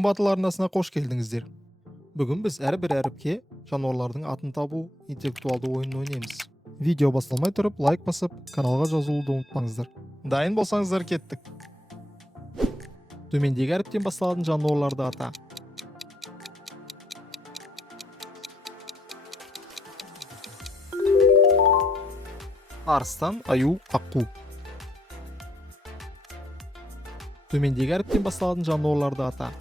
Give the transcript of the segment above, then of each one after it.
Қымбатыл арнасына қош келдіңіздер. Бүгін біз әрбір әріпке жануарлардың атын табу интеллектуалды ойынын ойнаймыз. Видео басталмай тұрып лайк басып, каналға жазылуды ұмытпаңыздар. Дайын болсаңыздар кеттік. Төмендегі әріптен басталатын жануарларды ата. Арыстан, аю, аққу. Төмендегі әріптен басталатын жануарларды ата.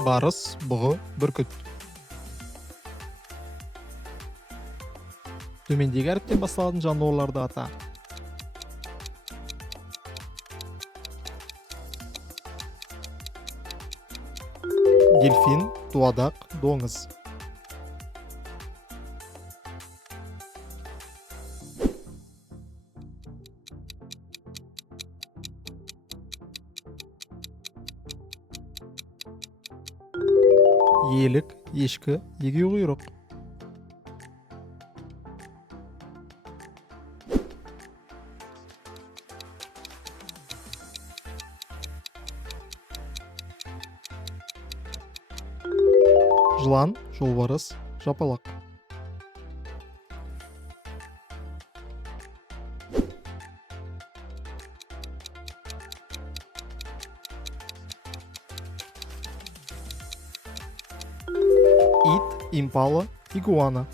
Барыс, бұғы, бүркіт. Төмендегі әріптен басталатын жануарларды ата. Дельфин, дуадақ, доңыз. Елік, ешкі, егеуқұйрық. Жылан, жолбарыс, жапалақ. Ит, импала, игуана.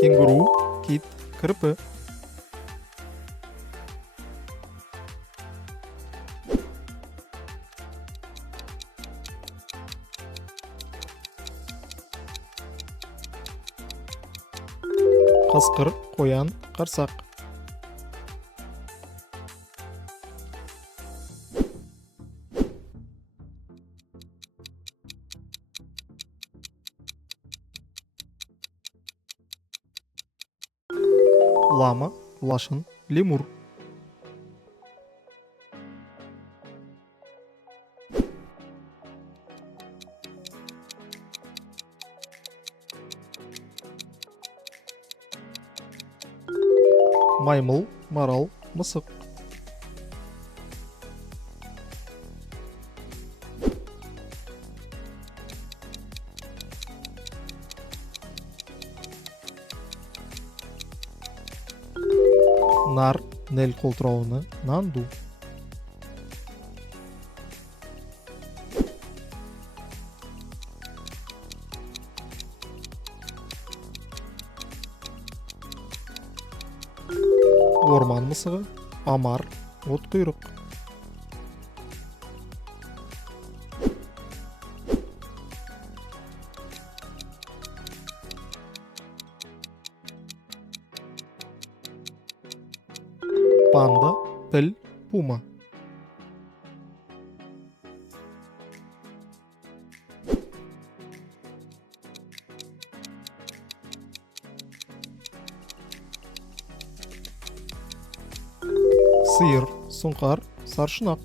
Кенгуру, кит, кірпі. Қасқыр, қоян, қарсақ. Лама, лашын, лемур. Маймыл, марал, мысық. Нар, нел қолтырауыны, нанду. Орман мысығы, амар, отқұйрық. Панда, піл, пума. Сиыр, сұңқар, саршұнақ.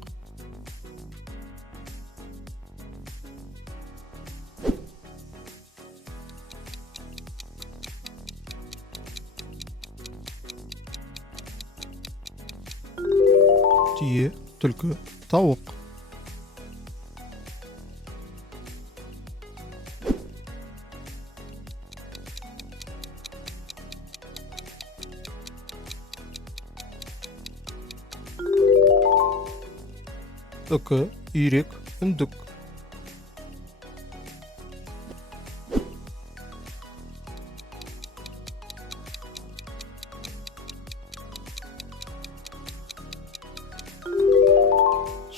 Түйе, түлкі, тауық. Үкі, үйрек, үндік.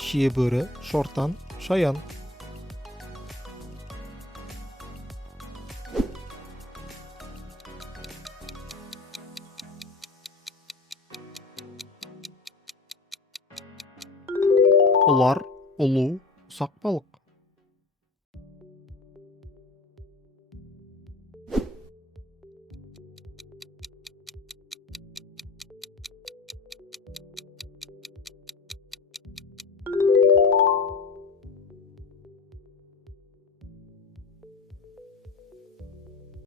Шиебөрі, шортан, шаян. Ұлар, ұлу, ұсақ балық.